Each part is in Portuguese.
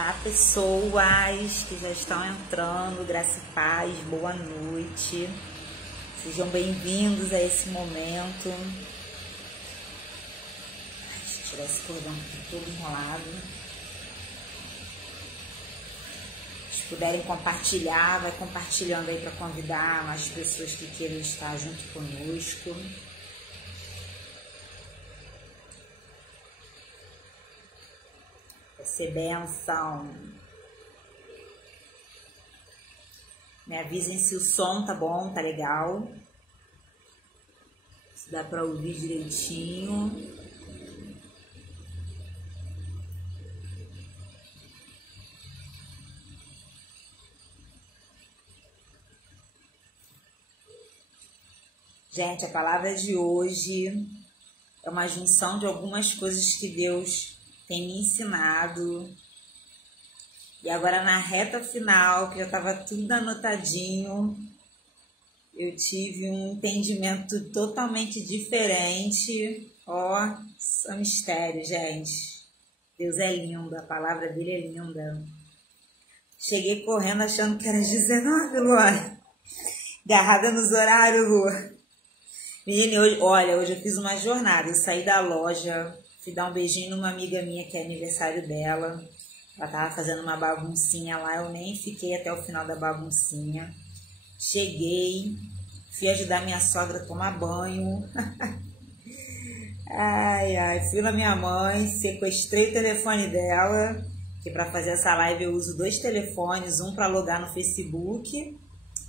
Olá, pessoas que já estão entrando, graça e paz, boa noite. Sejam bem-vindos a esse momento. Deixa eu tirar esse cordão aqui todo enrolado. Se puderem compartilhar, vai compartilhando aí para convidar mais pessoas que queiram estar junto conosco. Vai ser bênção. Me avisem se o som tá bom, tá legal. Se dá para ouvir direitinho. Gente, a palavra de hoje é uma junção de algumas coisas que Deus tem me ensinado. E agora na reta final, que já estava tudo anotadinho, eu tive um entendimento totalmente diferente. Ó, isso é um mistério, gente. Deus é lindo, a palavra dele é linda. Cheguei correndo achando que era 19, Luana. Agarrada nos horários, Lu. Menina, hoje eu fiz uma jornada. Eu saí da loja, fui dar um beijinho numa amiga minha que é aniversário dela. Ela tava fazendo uma baguncinha lá, eu nem fiquei até o final da baguncinha. Cheguei, fui ajudar minha sogra a tomar banho. Fui na minha mãe, sequestrei o telefone dela, que para fazer essa live eu uso 2 telefones, um para logar no Facebook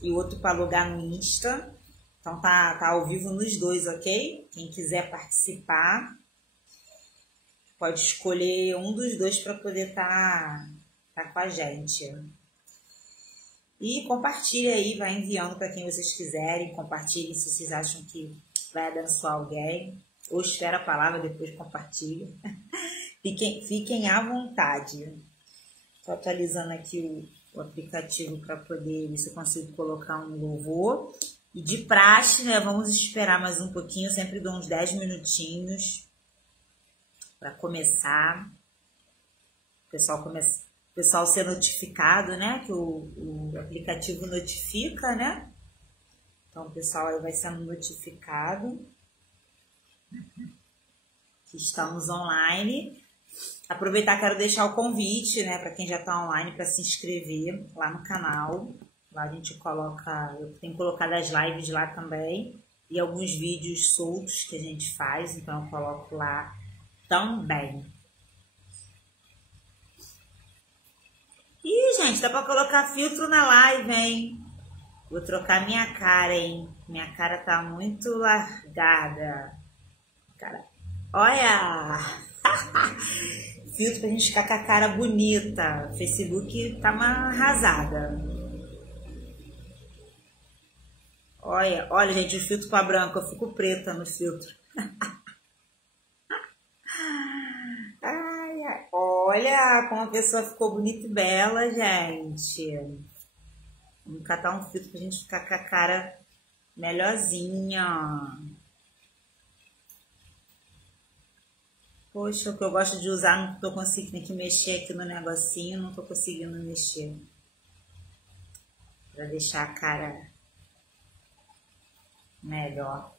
e o outro para logar no Insta. Então tá ao vivo nos 2, ok? Quem quiser participar, pode escolher um dos 2 para poder tá com a gente. E compartilha aí, vai enviando para quem vocês quiserem. Compartilhem se vocês acham que vai abençoar alguém. Ou espera a palavra, depois compartilha. Fiquem à vontade. Estou atualizando aqui o aplicativo para poder ver se eu consigo colocar um louvor. E de praxe, né, vamos esperar mais um pouquinho. Eu sempre dou uns 10 minutinhos para começar. O pessoal ser notificado, né? Que o aplicativo notifica, né? Então o pessoal aí vai sendo notificado que estamos online. Aproveitar, quero deixar o convite, né, para quem já está online, para se inscrever lá no canal. Lá a gente coloca, eu tenho colocado as lives lá também e alguns vídeos soltos que a gente faz, então eu coloco lá também. Ih, gente, dá pra colocar filtro na live, hein? Vou trocar minha cara, hein? Minha cara tá muito largada. Cara, olha! Filtro pra gente ficar com a cara bonita. Facebook tá uma arrasada. Olha, gente, o filtro pra branco, eu fico preta no filtro. Olha como a pessoa ficou bonita e bela, gente. Vamos catar um filtro pra gente ficar com a cara melhorzinha. Poxa, o que eu gosto de usar, não tô conseguindo aqui mexer aqui no negocinho, não tô conseguindo mexer. Pra deixar a cara melhor.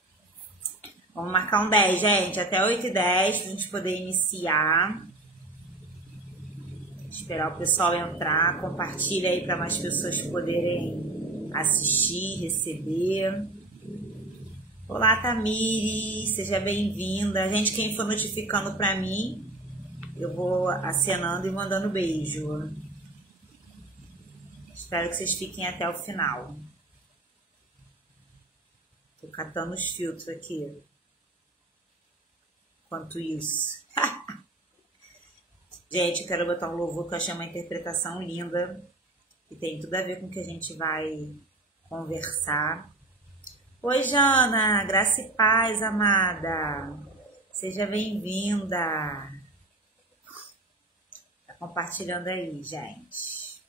Vamos marcar um 10, gente, até 8h10 pra gente poder iniciar. Esperar o pessoal entrar, compartilha aí para mais pessoas poderem assistir, receber. Olá, Tamiri, seja bem-vinda. Gente, quem for notificando para mim, eu vou acenando e mandando beijo. Espero que vocês fiquem até o final. Tô catando os filtros aqui. Enquanto isso. Gente, eu quero botar um louvor que eu achei uma interpretação linda. E tem tudo a ver com o que a gente vai conversar. Oi, Jana, graça e paz, amada. Seja bem-vinda. Tá compartilhando aí, gente.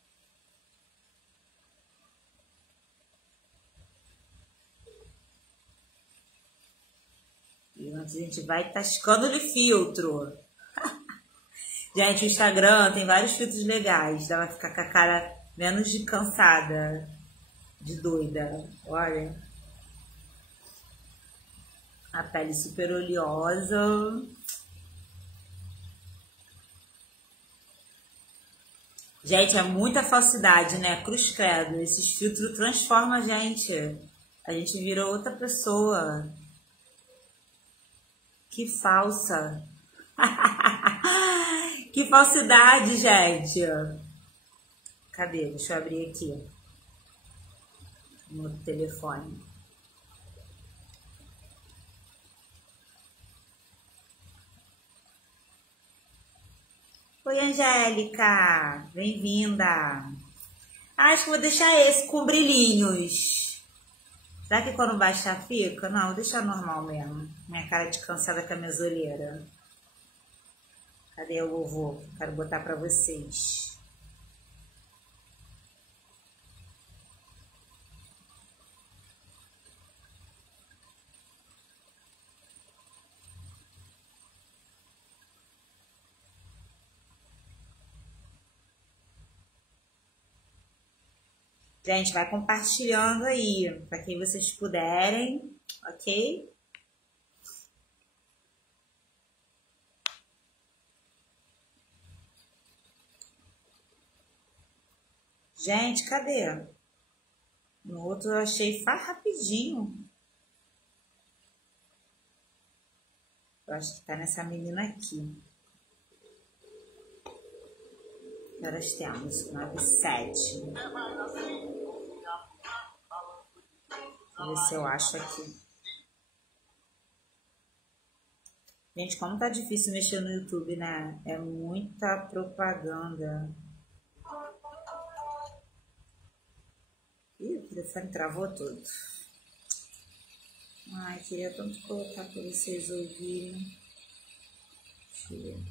E antes a gente vai tascando de filtro. Gente, o Instagram tem vários filtros legais. Dá pra ficar com a cara menos de cansada, de doida. Olha. A pele super oleosa. Gente, é muita falsidade, né? Cruz credo. Esses filtros transformam a gente. A gente virou outra pessoa. Que falsa. Que falsidade, gente. Cadê? Deixa eu abrir aqui. No telefone. Oi, Angélica. Bem-vinda. Acho que vou deixar esse com brilhinhos. Será que quando baixar fica? Não, vou deixar normal mesmo. Minha cara de cansada com a minha olheiras. Cadê o vovô? Quero botar pra vocês. Gente, vai compartilhando aí, para quem vocês puderem, ok? Gente, cadê? No outro eu achei rapidinho. Eu acho que tá nessa menina aqui. Que horas temos? 9h07. Vou ver se eu acho aqui. Gente, como tá difícil mexer no YouTube, né? É muita propaganda. Ih, o telefone travou tudo. Ai, queria tanto colocar para vocês ouvirem. Deixa eu ver.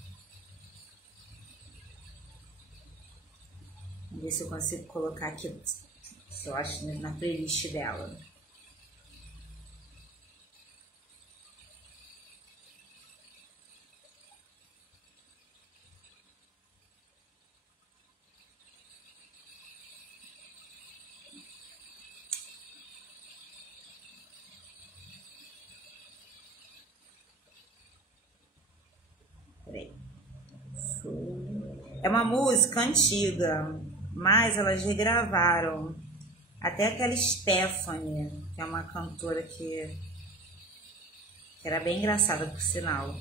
Vamos ver se eu consigo colocar aqui, se eu acho, na playlist dela. Peraí. É uma música antiga, mas elas regravaram. Até aquela Stephanie, que é uma cantora que era bem engraçada, por sinal.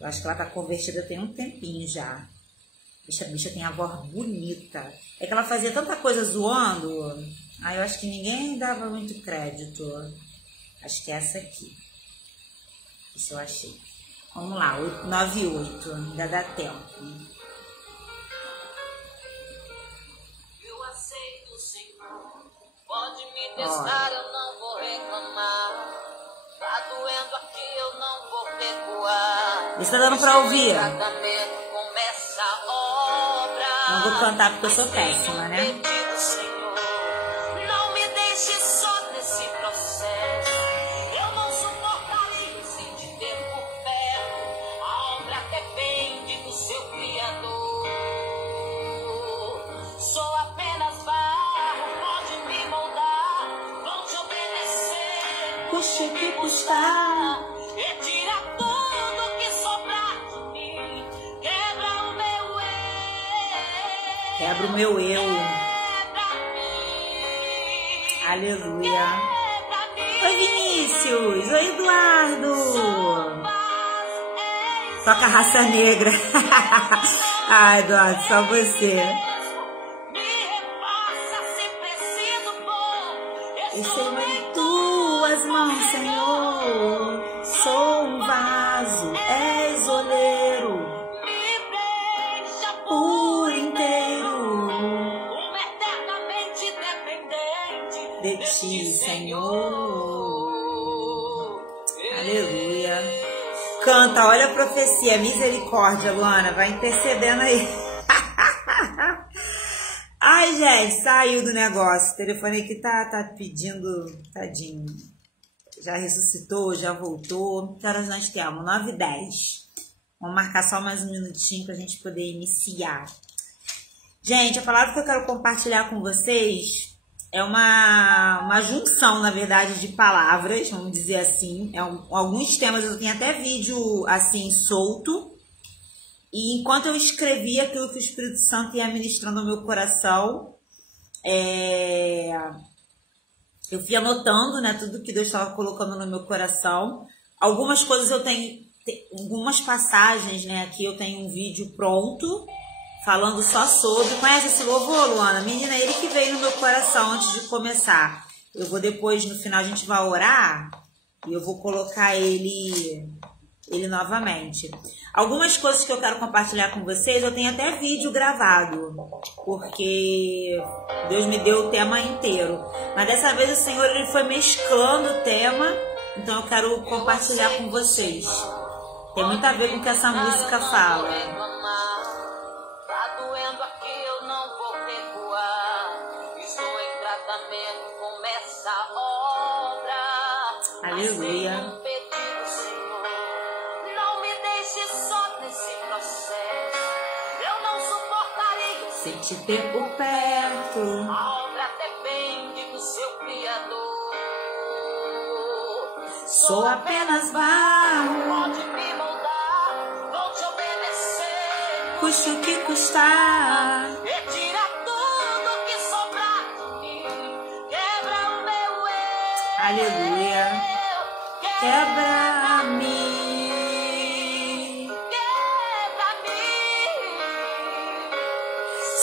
Eu acho que ela tá convertida tem um tempinho já. A bicha tem a voz bonita. É que ela fazia tanta coisa zoando. Aí eu acho que ninguém dava muito crédito. Acho que é essa aqui. Isso eu achei. Vamos lá, 9:08. Ainda dá tempo. Eu aceito, Senhor. Pode me testar, eu não vou reclamar. Tá doendo aqui, eu não vou recuar. Está dando pra ouvir? Começa a obra. Não vou cantar porque eu sou péssima, né? Pedido, Senhor. Não me deixe só nesse processo. Eu não suportaria sem te ter por perto. A obra depende do seu Criador. Sou apenas barro, pode me moldar. Vou te obedecer. Custe que custar. E tira tudo que sobrar de mim. Quebra o meu eu. Quebra o meu eu. Quebra mim. Aleluia. Quebra mim. Oi, Vinícius. Oi, Eduardo. Paz, Toca Raça Negra. Ah, Eduardo, só você. me repassa se preciso for. Eu sei em tuas mãos, Senhor. Sou um vaso, és oleiro Me deixa por inteiro eternamente dependente de ti, Senhor. Aleluia. Canta, olha a profecia, misericórdia, Luana, vai intercedendo aí. Ai, gente, saiu do negócio. O telefone aqui tá pedindo, tadinho. Já ressuscitou, já voltou. Que horas nós temos? 9h10. Vamos marcar só mais um minutinho para a gente poder iniciar. Gente, a palavra que eu quero compartilhar com vocês é uma junção, na verdade, de palavras, vamos dizer assim. Alguns temas, eu tenho até vídeo assim solto. E enquanto eu escrevia aquilo que o Espírito Santo ia ministrando no meu coração, eu fui anotando, né, tudo que Deus estava colocando no meu coração. Algumas coisas eu tenho, algumas passagens, né, aqui eu tenho um vídeo pronto, falando só sobre. Conhece esse louvor, Luana? Menina, ele que veio no meu coração antes de começar. Eu vou depois, no final, a gente vai orar e eu vou colocar ele novamente. Algumas coisas que eu quero compartilhar com vocês, eu tenho até vídeo gravado, porque Deus me deu o tema inteiro. Mas dessa vez o Senhor ele foi mesclando o tema, então eu quero compartilhar com vocês. Tem muito a ver com o que essa música fala. Tá doendo aqui, eu não vou recuar. Estou em tratamento, começa a obra. Aleluia. Sem te ter por perto. A obra depende do seu Criador. Sou apenas barro. Pode me moldar, vou te obedecer. Custe o que custar. Retira tudo que sobrar de mim. Quebra o meu eu. Aleluia. Quebra-me.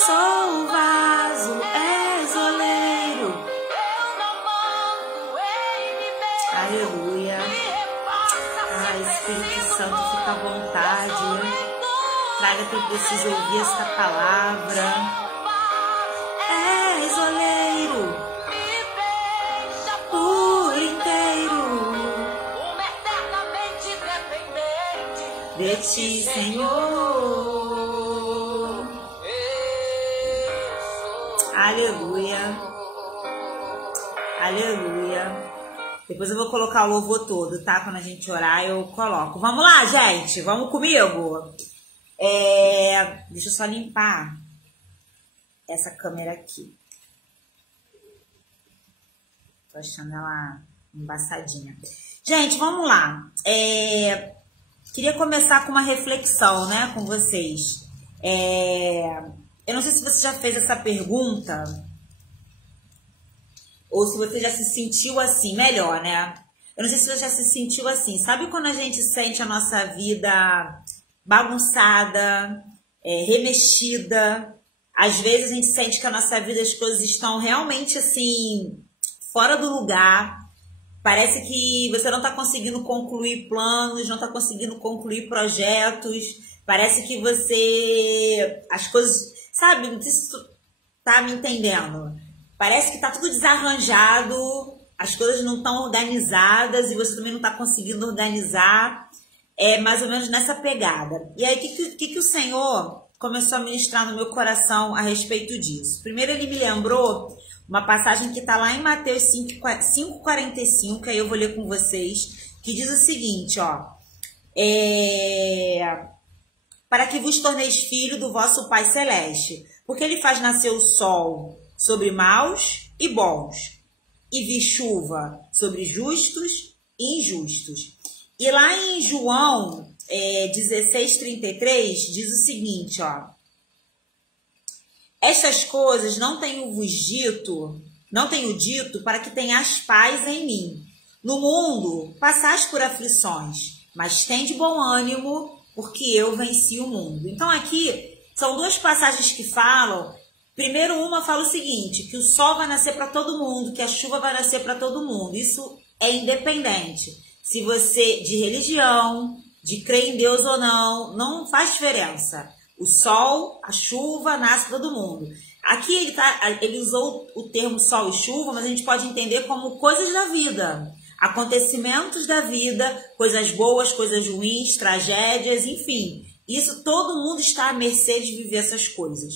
Sou vaso, és oleiro. Eu não mando em mim. Aleluia. Espírito Santo, fica à vontade. Traga quem precisa ouvir esta palavra. És oleiro por inteiro. Uma eternamente dependente De ti, Senhor. Aleluia. Aleluia. Depois eu vou colocar o louvor todo, tá? Quando a gente orar, eu coloco. Vamos lá, gente? Vamos comigo? Deixa eu só limpar essa câmera aqui. Tô achando ela embaçadinha. Gente, vamos lá. Queria começar com uma reflexão, né? Com vocês. Eu não sei se você já fez essa pergunta ou se você já se sentiu assim, melhor, né? Eu não sei se você já se sentiu assim. Sabe quando a gente sente a nossa vida bagunçada, remexida? Às vezes a gente sente que a nossa vida, as coisas estão realmente assim, fora do lugar. Parece que você não está conseguindo concluir planos, não está conseguindo concluir projetos. Parece que as coisas... Sabe, não sei se tu tá me entendendo. Parece que tá tudo desarranjado, as coisas não estão organizadas e você também não tá conseguindo organizar. É mais ou menos nessa pegada. E aí, o que o Senhor começou a ministrar no meu coração a respeito disso? Primeiro, ele me lembrou uma passagem que está lá em Mateus 5,45, aí eu vou ler com vocês, que diz o seguinte, ó. Para que vos torneis filho do vosso Pai Celeste, porque ele faz nascer o sol sobre maus e bons, e vir chuva sobre justos e injustos. E lá em João 16,33 diz o seguinte, ó. Estas coisas não tenho dito para que tenhas paz em mim. No mundo passais por aflições, mas tende bom ânimo, porque eu venci o mundo. Então aqui são duas passagens que falam. Primeiro, uma fala o seguinte, que o sol vai nascer para todo mundo, que a chuva vai nascer para todo mundo. Isso é independente. Se você, de religião, de crer em Deus ou não, não faz diferença. O sol, a chuva, nasce para todo mundo. Aqui ele usou o termo sol e chuva, mas a gente pode entender como coisas da vida. Acontecimentos da vida, coisas boas, coisas ruins, tragédias, enfim. Isso todo mundo está à mercê de viver essas coisas.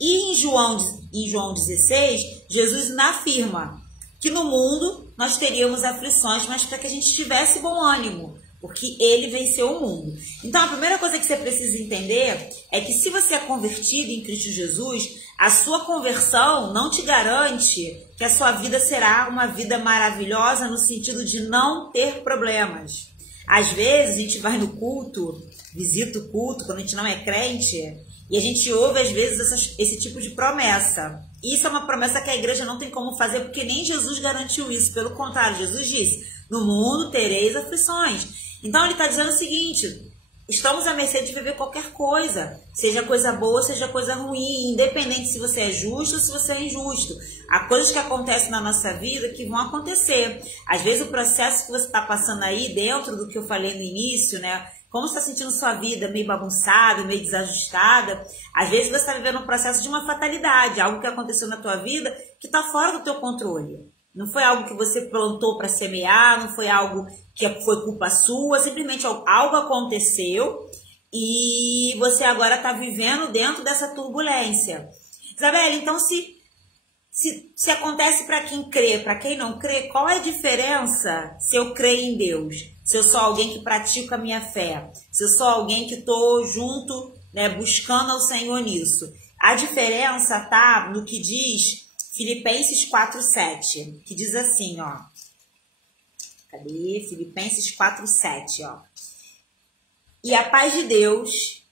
E em João 16, Jesus ainda afirma que no mundo nós teríamos aflições, mas para que a gente tivesse bom ânimo. porque ele venceu o mundo. Então, a primeira coisa que você precisa entender é que se você é convertido em Cristo Jesus, a sua conversão não te garante que a sua vida será uma vida maravilhosa no sentido de não ter problemas. Às vezes, a gente vai no culto, visita o culto, quando a gente não é crente, e a gente ouve, às vezes, esse tipo de promessa. Isso é uma promessa que a igreja não tem como fazer, porque nem Jesus garantiu isso. Pelo contrário, Jesus disse, no mundo tereis aflições. Então, ele está dizendo o seguinte, estamos à mercê de viver qualquer coisa, seja coisa boa, seja coisa ruim, independente se você é justo ou se você é injusto. Há coisas que acontecem na nossa vida que vão acontecer. Às vezes, o processo que você está passando aí, dentro do que eu falei no início, né? Como você está sentindo sua vida meio bagunçada, meio desajustada, às vezes você está vivendo um processo de uma fatalidade, algo que aconteceu na tua vida que está fora do teu controle. Não foi algo que você plantou para semear, não foi algo que foi culpa sua, simplesmente algo aconteceu e você agora está vivendo dentro dessa turbulência. Isabela, então se acontece para quem crê, para quem não crê, qual é a diferença se eu creio em Deus? Se eu sou alguém que pratica a minha fé? Se eu sou alguém que estou junto, né, buscando ao Senhor nisso? A diferença tá no que diz Filipenses 4:7, que diz assim, ó. Cadê? Filipenses 4:7, ó. E a paz de Deus,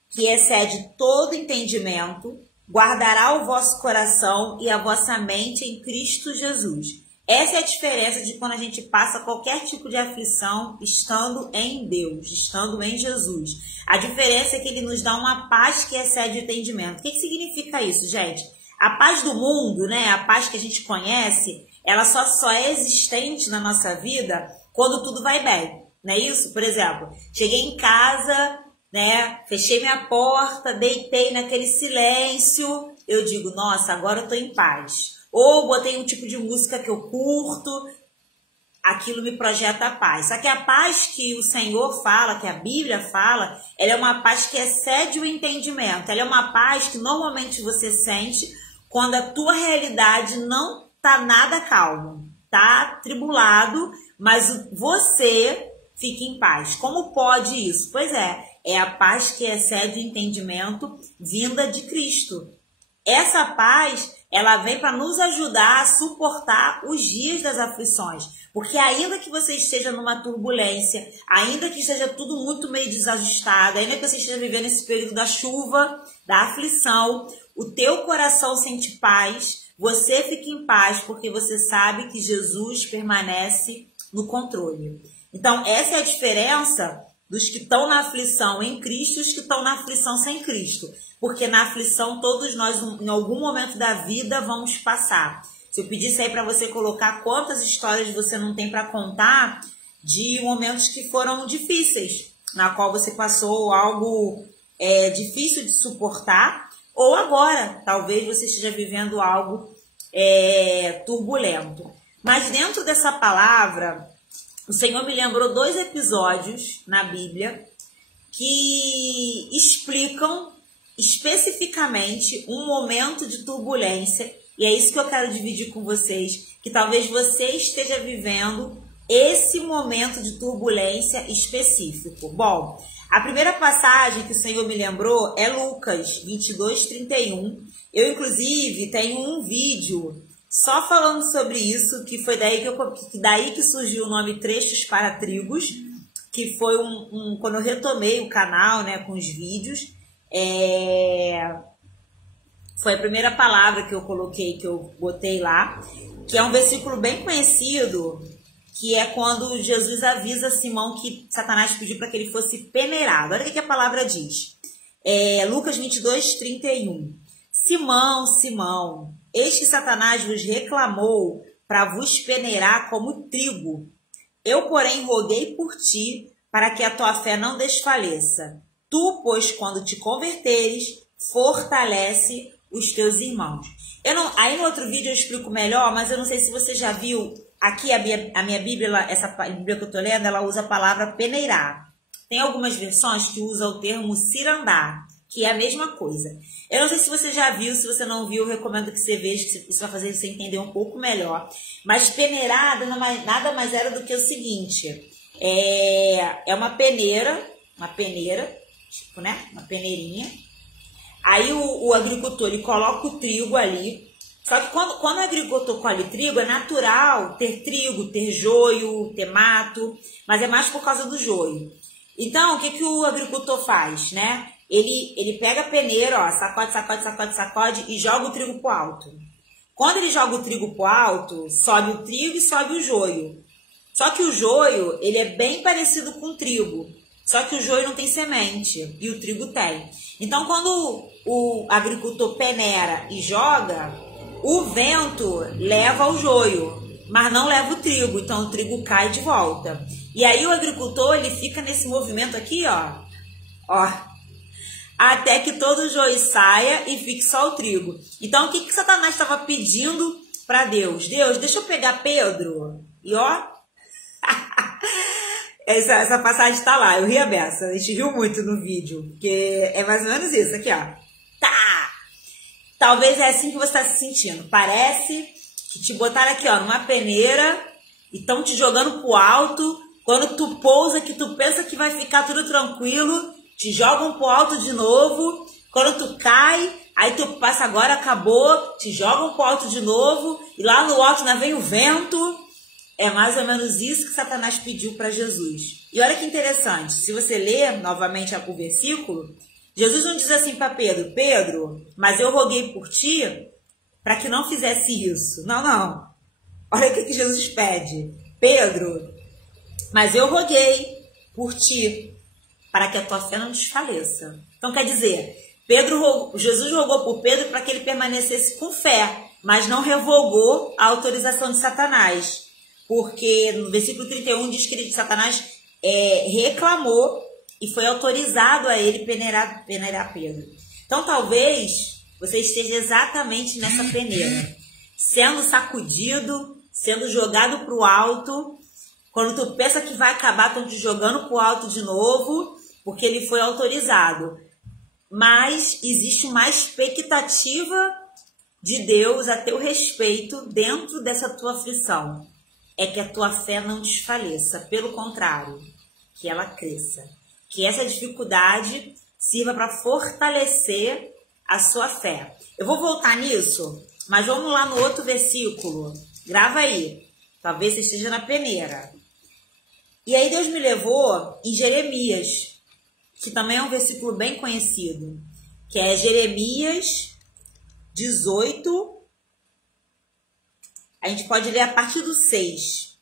que excede todo entendimento, guardará o vosso coração e a vossa mente em Cristo Jesus. Essa é a diferença de quando a gente passa qualquer tipo de aflição estando em Deus, estando em Jesus. A diferença é que ele nos dá uma paz que excede o entendimento. O que significa isso, gente? A paz do mundo, né? A paz que a gente conhece, ela só é existente na nossa vida quando tudo vai bem, não é isso? Por exemplo, cheguei em casa, né? Fechei minha porta, deitei naquele silêncio, eu digo, nossa, agora eu tô em paz. Ou botei um tipo de música que eu curto, aquilo me projeta a paz. Só que a paz que o Senhor fala, que a Bíblia fala, ela é uma paz que excede o entendimento. Ela é uma paz que normalmente você sente quando a tua realidade não tá nada calmo, tá tribulado, mas você fica em paz. Como pode isso? Pois é a paz que excede o entendimento vinda de Cristo. Essa paz, ela vem para nos ajudar a suportar os dias das aflições. Porque ainda que você esteja numa turbulência, ainda que esteja tudo muito meio desajustado, ainda que você esteja vivendo esse período da chuva, da aflição, o teu coração sente paz, você fica em paz porque você sabe que Jesus permanece no controle. Então, essa é a diferença dos que estão na aflição em Cristo e os que estão na aflição sem Cristo. Porque na aflição todos nós, em algum momento da vida, vamos passar. Se eu pedisse aí para você colocar quantas histórias você não tem para contar de momentos que foram difíceis, na qual você passou algo difícil de suportar, ou agora, talvez você esteja vivendo algo turbulento. Mas dentro dessa palavra, o Senhor me lembrou 2 episódios na Bíblia que explicam especificamente um momento de turbulência, e é isso que eu quero dividir com vocês, que talvez você esteja vivendo esse momento de turbulência específico. Bom, a primeira passagem que o Senhor me lembrou é Lucas 22:31. Eu, inclusive, tenho um vídeo só falando sobre isso, que foi daí que surgiu o nome Trechos para Tribos, que foi quando eu retomei o canal, né, com os vídeos. Foi a primeira palavra que eu coloquei, que eu botei lá, que é um versículo bem conhecido, que é quando Jesus avisa Simão que Satanás pediu para que ele fosse peneirado. Olha o que a palavra diz. Lucas 22:31. Simão, Simão, eis que Satanás vos reclamou para vos peneirar como trigo. Eu, porém, roguei por ti, para que a tua fé não desfaleça. Tu, pois, quando te converteres, fortalece os teus irmãos. Aí no outro vídeo eu explico melhor, mas eu não sei se você já viu, aqui a minha Bíblia, essa Bíblia que eu estou lendo, ela usa a palavra peneirar. Tem algumas versões que usam o termo cirandar, que é a mesma coisa. Eu não sei se você já viu, se você não viu, eu recomendo que você veja, que isso vai fazer você entender um pouco melhor. Mas peneirada nada mais era do que o seguinte: é uma peneira, tipo, né? Uma peneirinha. Aí o agricultor, ele coloca o trigo ali. Só que quando o agricultor colhe trigo, é natural ter trigo, ter joio, ter mato, mas é mais por causa do joio. Então, o que o agricultor faz, né? Ele pega a peneira, ó, sacode e joga o trigo pro alto. Quando ele joga o trigo pro alto, sobe o trigo e sobe o joio. Só que o joio, ele é bem parecido com o trigo. Só que o joio não tem semente e o trigo tem. Então, quando o agricultor peneira e joga, o vento leva o joio, mas não leva o trigo. Então, o trigo cai de volta. E aí, o agricultor, ele fica nesse movimento aqui, ó, até que todo o joio saia e fique só o trigo. Então, o que Satanás estava pedindo para Deus? Deus, deixa eu pegar Pedro. E ó, essa passagem está lá, eu ri a beça. A gente riu muito no vídeo, porque é mais ou menos isso aqui, ó. Tá! Talvez é assim que você está se sentindo. Parece que te botaram aqui, ó, numa peneira e estão te jogando pro alto. Quando tu pousa, que tu pensa que vai ficar tudo tranquilo, te jogam pro alto de novo. Quando tu cai, aí tu passa agora, acabou, te jogam pro alto de novo. E lá no alto ainda vem o vento. É mais ou menos isso que Satanás pediu para Jesus. E olha que interessante, se você ler novamente o versículo, Jesus não diz assim para Pedro, Pedro, mas eu roguei por ti para que não fizesse isso. Não. Olha o que Jesus pede. Pedro, mas eu roguei por ti para que a tua fé não desfaleça. Então quer dizer, Jesus rogou por Pedro para que ele permanecesse com fé, mas não revogou a autorização de Satanás. Porque no versículo 31 diz que Satanás reclamou e foi autorizado a ele peneirar Pedro. Então talvez você esteja exatamente nessa peneira, sendo sacudido, sendo jogado para o alto. Quando tu pensa que vai acabar, estão te jogando para o alto de novo, porque ele foi autorizado. Mas existe uma expectativa de Deus a teu respeito dentro dessa tua aflição. É que a tua fé não desfaleça, pelo contrário, que ela cresça. Que essa dificuldade sirva para fortalecer a sua fé. Eu vou voltar nisso, mas vamos lá no outro versículo. Grava aí, talvez você esteja na peneira. E aí Deus me levou em Jeremias, que também é um versículo bem conhecido, que é Jeremias 18. A gente pode ler a partir do 6.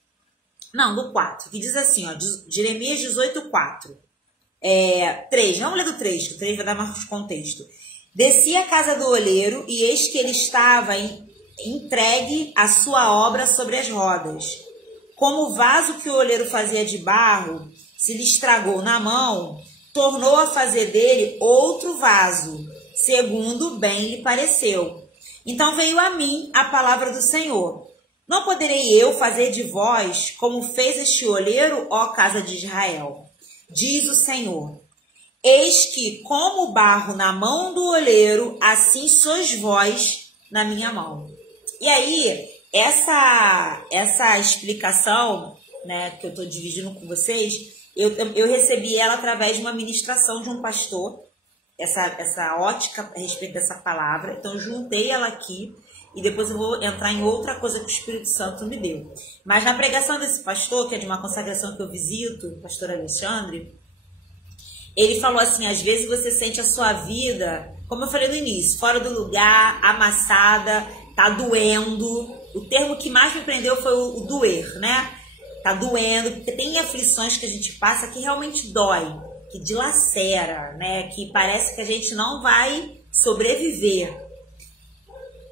Não, do 4. Que diz assim, ó. Jeremias 18, 4. 3. Vamos ler do 3, que o 3 vai dar mais contexto. Desci à casa do oleiro, e eis que ele estava entregue a sua obra sobre as rodas. Como o vaso que o oleiro fazia de barro se lhe estragou na mão, tornou a fazer dele outro vaso, segundo bem lhe pareceu. Então veio a mim a palavra do Senhor. Não poderei eu fazer de vós como fez este oleiro, ó casa de Israel? Diz o Senhor. Eis que, como o barro na mão do oleiro, assim sois vós na minha mão. E aí, essa explicação, né, que eu estou dividindo com vocês, eu recebi ela através de uma ministração de um pastor, essa ótica a respeito dessa palavra. Então, eu juntei ela aqui e depois eu vou entrar em outra coisa que o Espírito Santo me deu. Mas na pregação desse pastor, que é de uma consagração que eu visito, o pastor Alexandre, ele falou assim, às vezes você sente a sua vida, como eu falei no início, fora do lugar, amassada, tá doendo. O termo que mais me prendeu foi o doer, né? Tá doendo, porque tem aflições que a gente passa que realmente dói, que dilacera, né? Que parece que a gente não vai sobreviver.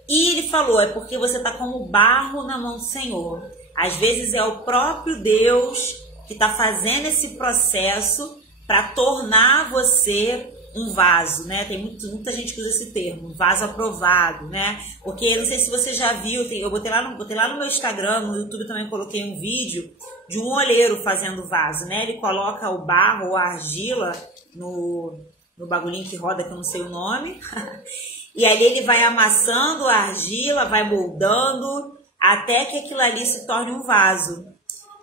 E ele falou, é porque você tá como barro na mão do Senhor. Às vezes é o próprio Deus que tá fazendo esse processo para tornar você um vaso, né? Tem muita gente que usa esse termo, vaso aprovado, né? Porque eu não sei se você já viu, eu botei lá no meu Instagram, no YouTube também coloquei um vídeo de um oleiro fazendo vaso, né? Ele coloca o barro ou a argila no bagulhinho que roda, que eu não sei o nome, e aí ele vai amassando a argila, vai moldando, até que aquilo ali se torne um vaso.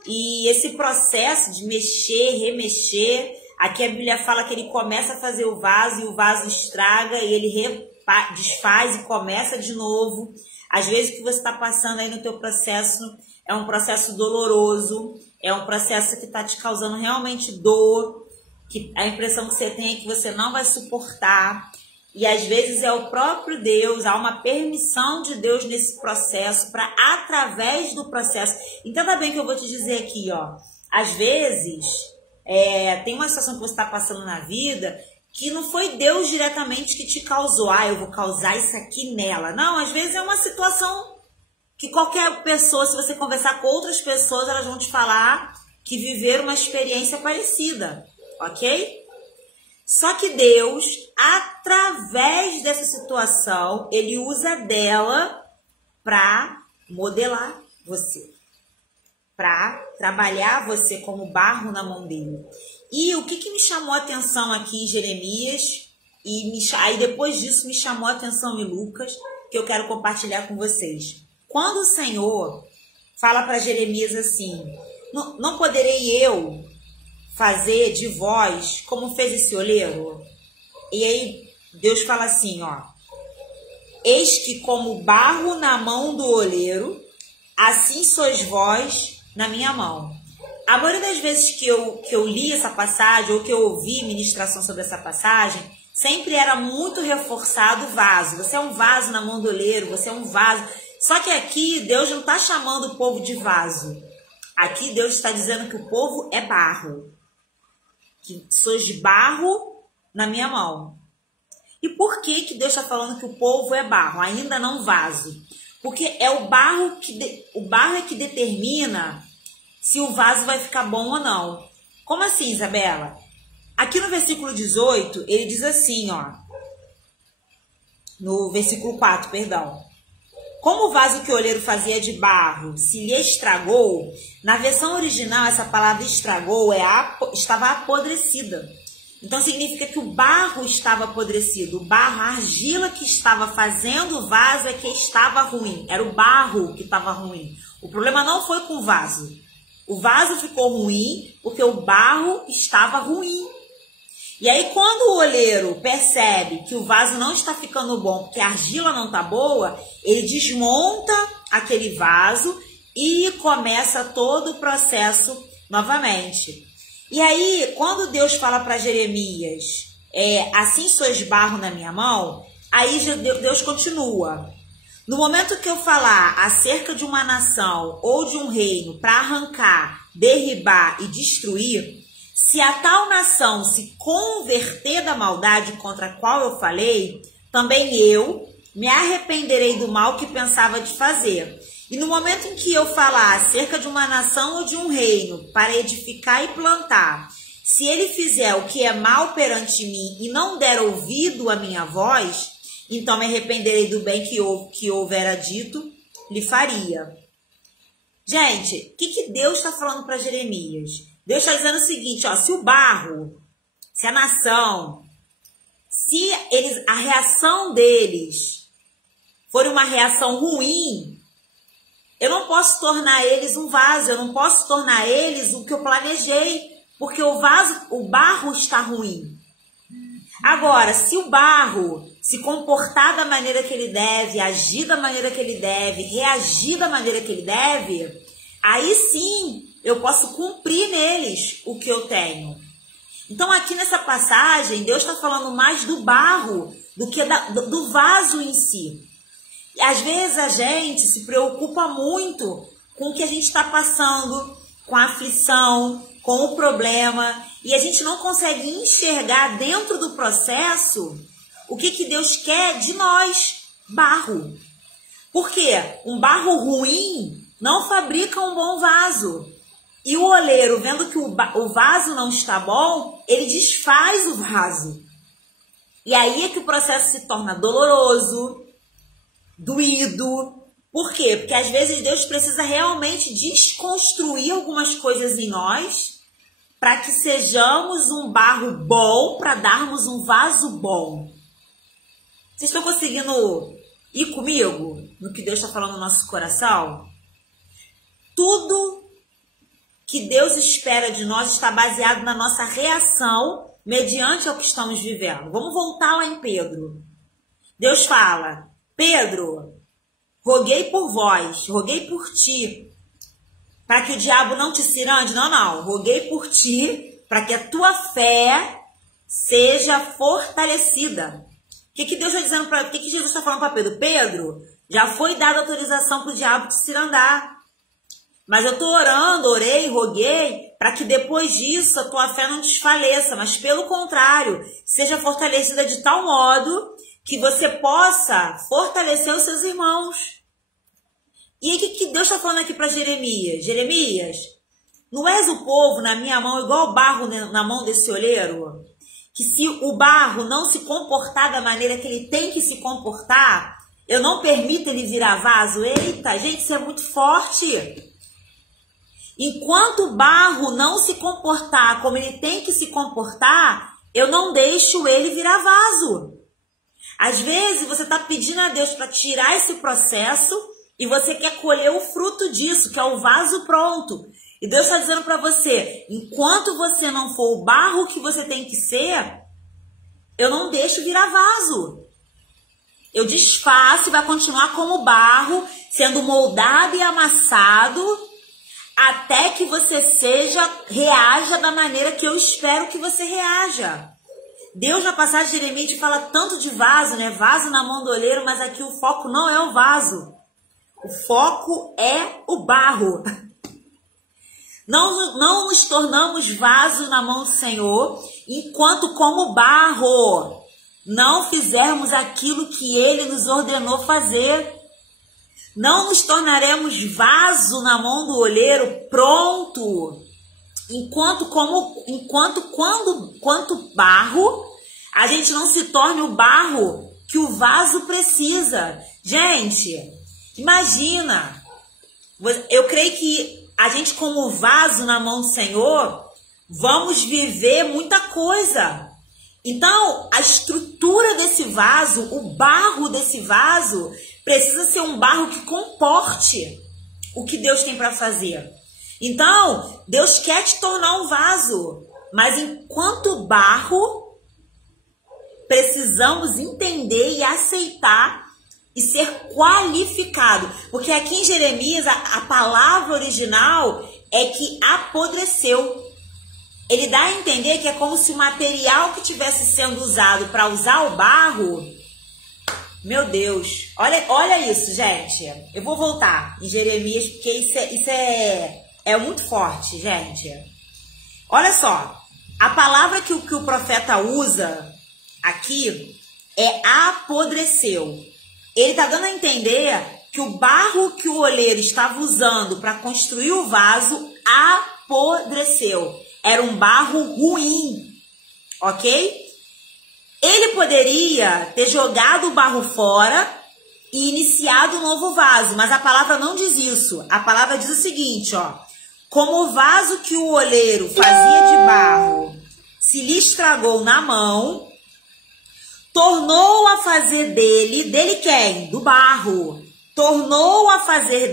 E esse processo de mexer, remexer, aqui a Bíblia fala que ele começa a fazer o vaso e o vaso estraga e ele desfaz e começa de novo. Às vezes o que você está passando aí no teu processo é um processo doloroso, é um processo que está te causando realmente dor, que a impressão que você tem é que você não vai suportar. E às vezes é o próprio Deus, há uma permissão de Deus nesse processo, para através do processo. Entenda bem o que eu vou te dizer aqui, ó. Às vezes, tem uma situação que você está passando na vida que não foi Deus diretamente que te causou. Eu vou causar isso aqui nela. Não, às vezes é uma situação que qualquer pessoa, se você conversar com outras pessoas, elas vão te falar que viveram uma experiência parecida, ok? Só que Deus, através dessa situação, ele usa dela para modelar você, para trabalhar você como barro na mão dele. E o que me chamou a atenção aqui em Jeremias, aí depois disso me chamou a atenção em Lucas, que eu quero compartilhar com vocês. Quando o Senhor fala para Jeremias assim, não poderei eu fazer de vós como fez esse oleiro? E aí Deus fala assim, ó: eis que como barro na mão do oleiro, assim sois vós na minha mão. A maioria das vezes que eu li essa passagem, ou que eu ouvi ministração sobre essa passagem, sempre era muito reforçado o vaso. Você é um vaso na mão do oleiro, você é um vaso. Só que aqui Deus não está chamando o povo de vaso. Aqui Deus está dizendo que o povo é barro. Que sois de barro na minha mão. E por que Deus está falando que o povo é barro, ainda não vaso? Porque é o barro é que determina se o vaso vai ficar bom ou não. Como assim, Isabela? Aqui no versículo 18, ele diz assim, ó. No versículo 4, perdão. Como o vaso que o oleiro fazia de barro se lhe estragou, na versão original essa palavra estragou estava apodrecida. Então significa que o barro estava apodrecido. O barro, a argila que estava fazendo o vaso é que estava ruim. Era o barro que estava ruim. O problema não foi com o vaso. O vaso ficou ruim porque o barro estava ruim. E aí quando o oleiro percebe que o vaso não está ficando bom, porque a argila não está boa, ele desmonta aquele vaso e começa todo o processo novamente. E aí, quando Deus fala para Jeremias, assim sois barro na minha mão, aí Deus continua. No momento que eu falar acerca de uma nação ou de um reino para arrancar, derribar e destruir, se a tal nação se converter da maldade contra a qual eu falei, também eu me arrependerei do mal que pensava de fazer. E no momento em que eu falar acerca de uma nação ou de um reino para edificar e plantar, se ele fizer o que é mal perante mim e não der ouvido à minha voz, então me arrependerei do bem que houvera dito, lhe faria. Gente, o que Deus está falando para Jeremias? Deus está dizendo o seguinte, ó, se o barro, se a nação, a reação deles for uma reação ruim, eu não posso tornar eles um vaso, eu não posso tornar eles o que eu planejei, porque o barro está ruim. Agora, se o barro se comportar da maneira que ele deve, agir da maneira que ele deve, reagir da maneira que ele deve, aí sim eu posso cumprir neles o que eu tenho. Então aqui nessa passagem, Deus está falando mais do barro do que do vaso em si. E às vezes a gente se preocupa muito com o que a gente está passando, com a aflição, com o problema, e a gente não consegue enxergar dentro do processo o que Deus quer de nós, barro. Por quê? Um barro ruim não fabrica um bom vaso. E o oleiro, vendo que o vaso não está bom, ele desfaz o vaso. E aí é que o processo se torna doloroso, doído. Por quê? Porque às vezes Deus precisa realmente desconstruir algumas coisas em nós para que sejamos um barro bom, para darmos um vaso bom. Vocês estão conseguindo ir comigo no que Deus está falando no nosso coração? Tudo que Deus espera de nós está baseado na nossa reação mediante ao que estamos vivendo. Vamos voltar lá em Pedro. Deus fala: Pedro, roguei por vós, roguei por ti, para que o diabo não te cirande. Não, roguei por ti, para que a tua fé seja fortalecida. O que Deus está dizendo para, o que Jesus está falando para Pedro? Pedro, já foi dada autorização para o diabo te cirandar. Mas eu estou orando, orei, roguei, para que depois disso a tua fé não desfaleça, mas pelo contrário, seja fortalecida de tal modo que você possa fortalecer os seus irmãos. E aí o que Deus está falando aqui para Jeremias? Jeremias, não és o povo na minha mão igual o barro na mão desse oleiro? Que se o barro não se comportar da maneira que ele tem que se comportar, eu não permito ele virar vaso? Eita, gente, isso é muito forte. Enquanto o barro não se comportar como ele tem que se comportar, eu não deixo ele virar vaso. Às vezes você está pedindo a Deus para tirar esse processo e você quer colher o fruto disso, que é o vaso pronto. E Deus está dizendo para você, enquanto você não for o barro que você tem que ser, eu não deixo virar vaso. Eu desfaço e vai continuar como barro, sendo moldado e amassado, até que você reaja da maneira que eu espero que você reaja. Deus na passagem de Jeremias fala tanto de vaso, né? Vaso na mão do oleiro, mas aqui o foco não é o vaso. O foco é o barro. Não nos tornamos vaso na mão do Senhor, enquanto como barro não fizermos aquilo que Ele nos ordenou fazer. Não nos tornaremos vaso na mão do oleiro pronto, enquanto barro, a gente não se torne o barro que o vaso precisa. Gente, imagina, eu creio que a gente como vaso na mão do Senhor, vamos viver muita coisa. Então, a estrutura desse vaso, o barro desse vaso, precisa ser um barro que comporte o que Deus tem para fazer. Então, Deus quer te tornar um vaso, mas enquanto barro, precisamos entender e aceitar e ser qualificado. Porque aqui em Jeremias, a palavra original é que apodreceu. Ele dá a entender que é como se o material que estivesse sendo usado para usar o barro... Meu Deus, olha isso, gente. Eu vou voltar em Jeremias, porque isso é muito forte, gente. Olha só, a palavra que o profeta usa aqui é apodreceu. Ele está dando a entender que o barro que o oleiro estava usando para construir o vaso apodreceu. Era um barro ruim, ok? Ele poderia ter jogado o barro fora e iniciado um novo vaso, mas a palavra não diz isso. A palavra diz o seguinte, ó: como o vaso que o oleiro fazia de barro se lhe estragou na mão, tornou a fazer dele quem? Do barro. Tornou a fazer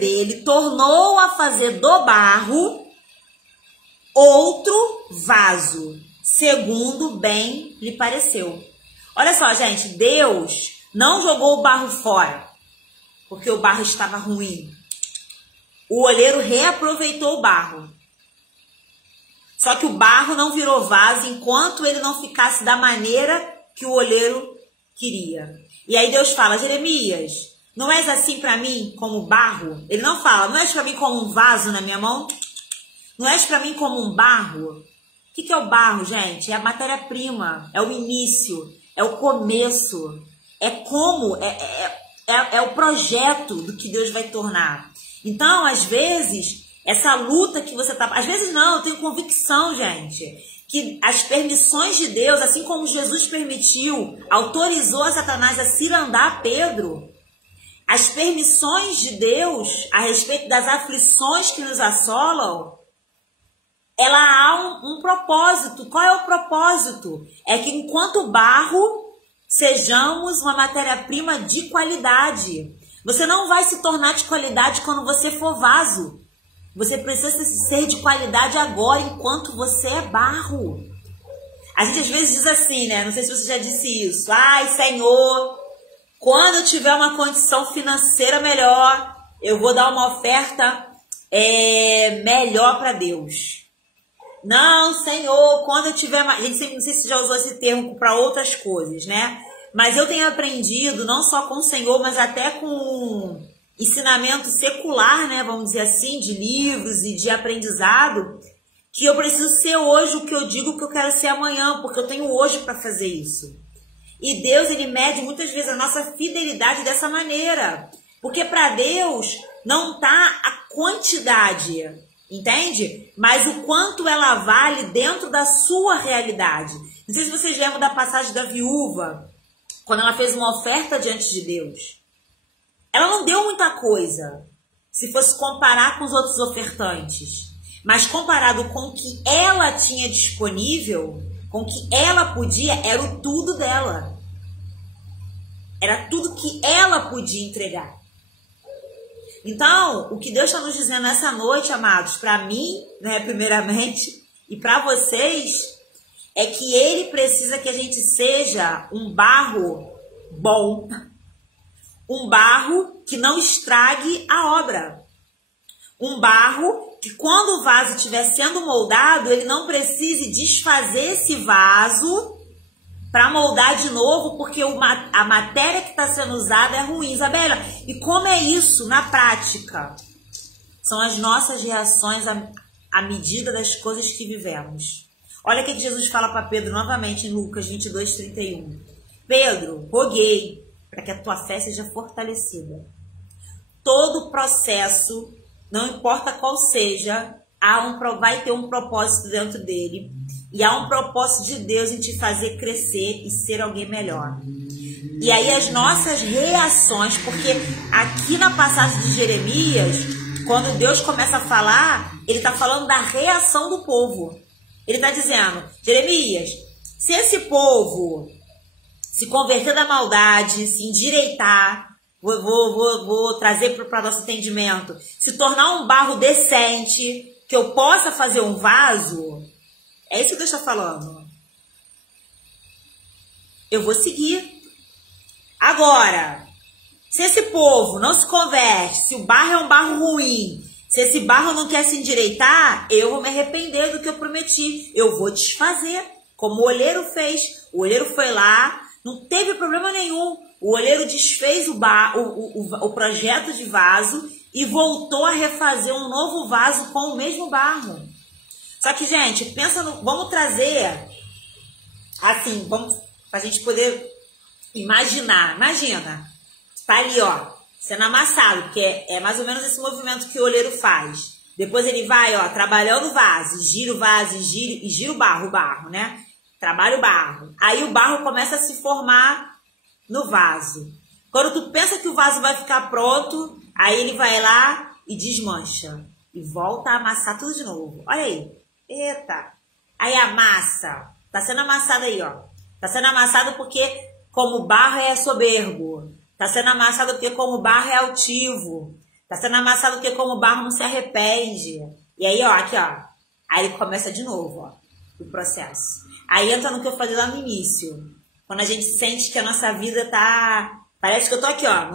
do barro outro vaso, segundo bem lhe pareceu. Olha só, gente, Deus não jogou o barro fora, porque o barro estava ruim. O oleiro reaproveitou o barro. Só que o barro não virou vaso enquanto ele não ficasse da maneira que o oleiro queria. E aí Deus fala: Jeremias, não és assim para mim como barro? Ele não fala: não és para mim como um vaso na minha mão? Não és para mim como um barro? O que é o barro, gente? É a matéria-prima, é o início, é o começo, é o projeto do que Deus vai tornar. Então, às vezes, essa luta que você tá... Às vezes não, eu tenho convicção, gente, que as permissões de Deus, assim como Jesus permitiu, autorizou a Satanás a cirandar Pedro, as permissões de Deus a respeito das aflições que nos assolam, ela há um propósito. Qual é o propósito? É que enquanto barro, sejamos uma matéria-prima de qualidade. Você não vai se tornar de qualidade quando você for vaso. Você precisa ser de qualidade agora, enquanto você é barro. A gente às vezes diz assim, né? Não sei se você já disse isso. Ai, Senhor, quando eu tiver uma condição financeira melhor, eu vou dar uma oferta melhor para Deus. Não, Senhor, quando eu tiver... A gente não sei se já usou esse termo para outras coisas, né? Mas eu tenho aprendido, não só com o Senhor, mas até com ensinamento secular, né? Vamos dizer assim, de livros e de aprendizado, que eu preciso ser hoje o que eu digo que eu quero ser amanhã, porque eu tenho hoje para fazer isso. E Deus, ele mede muitas vezes a nossa fidelidade dessa maneira. Porque para Deus não está a quantidade, entende? Mas o quanto ela vale dentro da sua realidade. Não sei se vocês lembram da passagem da viúva, quando ela fez uma oferta diante de Deus. Ela não deu muita coisa, se fosse comparar com os outros ofertantes. Mas comparado com o que ela tinha disponível, com o que ela podia, era o tudo dela. Era tudo que ela podia entregar. Então, o que Deus está nos dizendo nessa noite, amados, para mim, né, primeiramente, e para vocês, é que Ele precisa que a gente seja um barro bom, um barro que não estrague a obra, um barro que quando o vaso estiver sendo moldado, ele não precise desfazer esse vaso para moldar de novo, porque a matéria que está sendo usada é ruim. Isabela, e como é isso na prática? São as nossas reações à medida das coisas que vivemos. Olha o que Jesus fala para Pedro novamente em Lucas 22:31. Pedro, roguei para que a tua fé seja fortalecida. Todo o processo, não importa qual seja, vai ter um propósito dentro dele. E há um propósito de Deus em te fazer crescer e ser alguém melhor. E aí as nossas reações, porque aqui na passagem de Jeremias, quando Deus começa a falar, ele está falando da reação do povo. Ele está dizendo, Jeremias, se esse povo se converter da maldade, se endireitar, vou trazer para o nosso entendimento, se tornar um barro decente, que eu possa fazer um vaso, é isso que Deus está falando. Eu vou seguir. Agora, se esse povo não se converte, se o barro é um barro ruim, se esse barro não quer se endireitar, eu vou me arrepender do que eu prometi. Eu vou desfazer, como o olheiro fez. O olheiro foi lá, não teve problema nenhum. O olheiro desfez o projeto de vaso e voltou a refazer um novo vaso com o mesmo barro. Só que, gente, pensa vamos trazer, assim, pra gente poder imaginar. Imagina, tá ali, ó, sendo amassado, porque é mais ou menos esse movimento que o olheiro faz. Depois ele vai, ó, trabalhando o vaso, gira o vaso e gira o barro, né? Trabalha o barro. Aí o barro começa a se formar no vaso. Quando tu pensa que o vaso vai ficar pronto, aí ele vai lá e desmancha. E volta a amassar tudo de novo. Olha aí. Eita. Aí a massa. Tá sendo amassada aí, ó. Tá sendo amassado porque como o barro é soberbo. Tá sendo amassado porque como o barro é altivo. Tá sendo amassado porque como o barro não se arrepende. E aí, ó, aqui, ó. Aí ele começa de novo, ó, o processo. Aí entra no que eu falei lá no início. Quando a gente sente que a nossa vida tá... Parece que eu tô aqui, ó,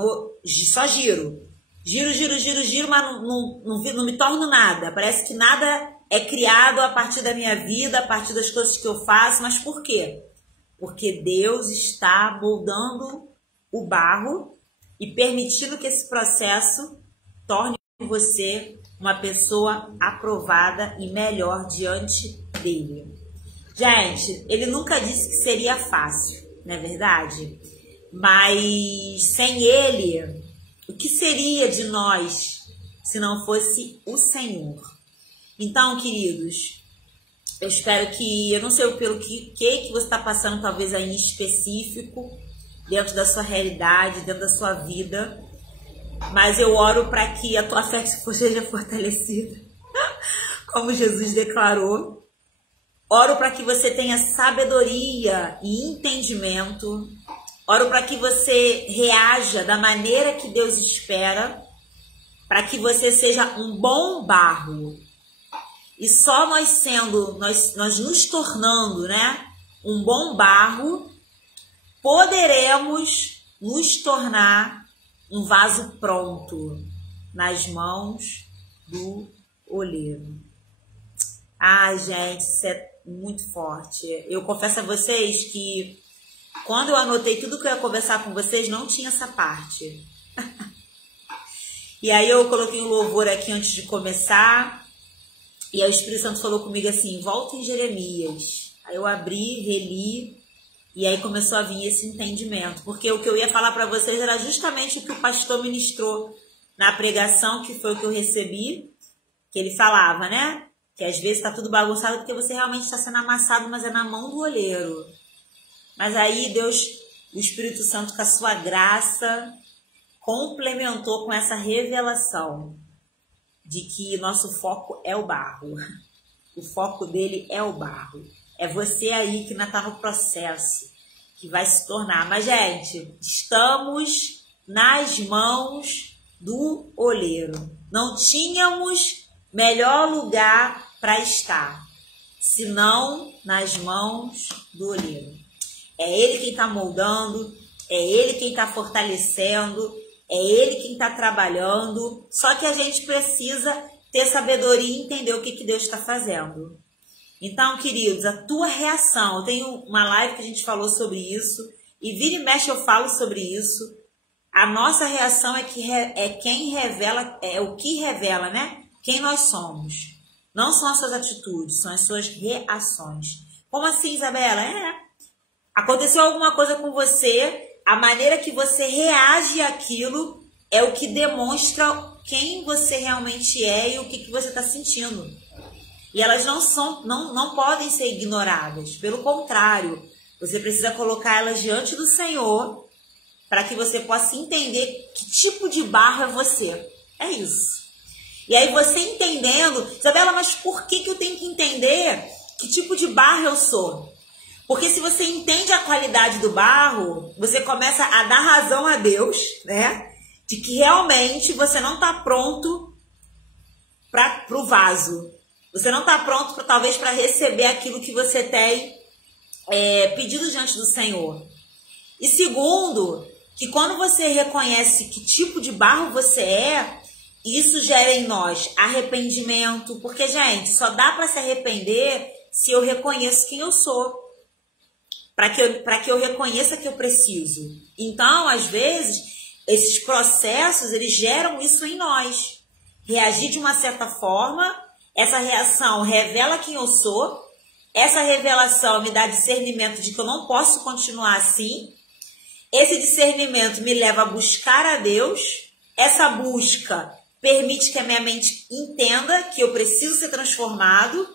só giro. Giro, mas não me torno nada. Parece que nada é criado a partir da minha vida, a partir das coisas que eu faço. Mas por quê? Porque Deus está moldando o barro e permitindo que esse processo torne você uma pessoa aprovada e melhor diante dele. Gente, ele nunca disse que seria fácil, não é verdade? Mas sem ele, o que seria de nós se não fosse o Senhor? Então, queridos, eu espero que, eu não sei pelo que você está passando, talvez aí em específico, dentro da sua realidade, dentro da sua vida, mas eu oro para que a tua fé seja fortalecida, como Jesus declarou. Oro para que você tenha sabedoria e entendimento. Oro para que você reaja da maneira que Deus espera. para que você seja um bom barro. E só nós nos tornando, né, um bom barro, poderemos nos tornar um vaso pronto nas mãos do oleiro. Ai, gente, isso é muito forte. Eu confesso a vocês que quando eu anotei tudo que eu ia conversar com vocês, não tinha essa parte. E aí eu coloquei um louvor aqui antes de começar. E aí o Espírito Santo falou comigo assim, volta em Jeremias. Aí eu abri, reli, e aí começou a vir esse entendimento. Porque o que eu ia falar para vocês era justamente o que o pastor ministrou na pregação, que foi o que eu recebi, que ele falava, né? Que às vezes está tudo bagunçado porque você realmente está sendo amassado, mas é na mão do olheiro. Mas aí Deus, o Espírito Santo, com a sua graça, complementou com essa revelação de que nosso foco é o barro. O foco dele é o barro. É você aí que ainda está no processo, que vai se tornar. Mas, gente, estamos nas mãos do olheiro. Não tínhamos melhor lugar para estar, senão nas mãos do olheiro. É ele quem está moldando, é ele quem está fortalecendo, é ele quem está trabalhando. Só que a gente precisa ter sabedoria e entender o que Deus está fazendo. Então, queridos, a tua reação, eu tenho uma live que a gente falou sobre isso, e vira e mexe eu falo sobre isso. A nossa reação é quem revela, é o que revela, né? Quem nós somos. Não são as suas atitudes, são as suas reações. Como assim, Isabela? Aconteceu alguma coisa com você, a maneira que você reage àquilo é o que demonstra quem você realmente é e o que você está sentindo. E elas não podem ser ignoradas. Pelo contrário, você precisa colocar elas diante do Senhor para que você possa entender que tipo de barro é você. É isso. E aí você entendendo, Isabela, mas por que eu tenho que entender que tipo de barro eu sou? Porque se você entende a qualidade do barro, você começa a dar razão a Deus, né? De que realmente você não está pronto para o vaso. Você não está pronto, talvez, para receber aquilo que você tem pedido diante do Senhor. E segundo, que quando você reconhece que tipo de barro você é, isso gera em nós arrependimento. Porque, gente, só dá para se arrepender se eu reconheço quem eu sou. Para que eu reconheça que eu preciso. Então, às vezes, esses processos, eles geram isso em nós. Reagir de uma certa forma, essa reação revela quem eu sou, essa revelação me dá discernimento de que eu não posso continuar assim, esse discernimento me leva a buscar a Deus, essa busca permite que a minha mente entenda que eu preciso ser transformado,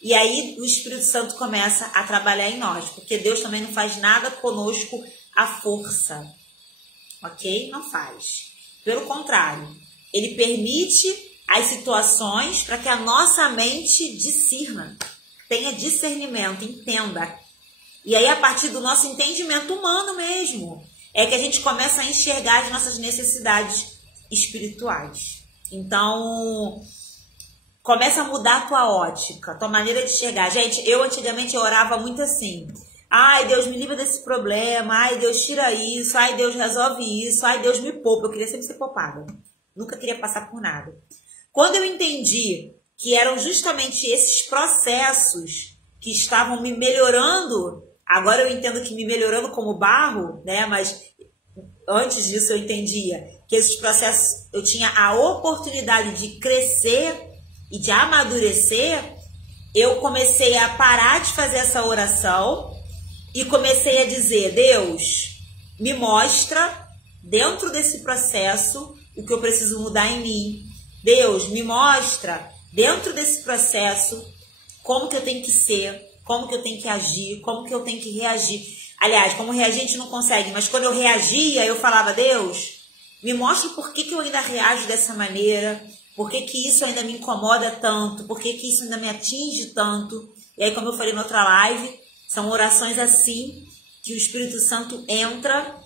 e aí o Espírito Santo começa a trabalhar em nós, porque Deus também não faz nada conosco à força, ok? Não faz. Pelo contrário, Ele permite as situações para que a nossa mente discirna, tenha discernimento, entenda. E aí, a partir do nosso entendimento humano mesmo, é que a gente começa a enxergar as nossas necessidades espirituais. Então, começa a mudar a tua ótica, a tua maneira de enxergar. Gente, eu antigamente orava muito assim. Ai, Deus me livra desse problema. Ai, Deus tira isso. Ai, Deus resolve isso. Ai, Deus me poupa. Eu queria sempre ser poupada. Nunca queria passar por nada. Quando eu entendi que eram justamente esses processos que estavam me melhorando, agora eu entendo que me melhorando como barro, né? Mas antes disso eu entendia que esses processos eu tinha a oportunidade de crescer e de amadurecer. Eu comecei a parar de fazer essa oração e comecei a dizer: Deus, me mostra dentro desse processo o que eu preciso mudar em mim. Deus, me mostra dentro desse processo como que eu tenho que ser, como que eu tenho que agir, como que eu tenho que reagir. Aliás, como reagir a gente não consegue, mas quando eu reagia, eu falava: Deus, me mostra por que eu ainda reajo dessa maneira, por que isso ainda me incomoda tanto, por que isso ainda me atinge tanto. E aí, como eu falei na outra live, são orações assim que o Espírito Santo entra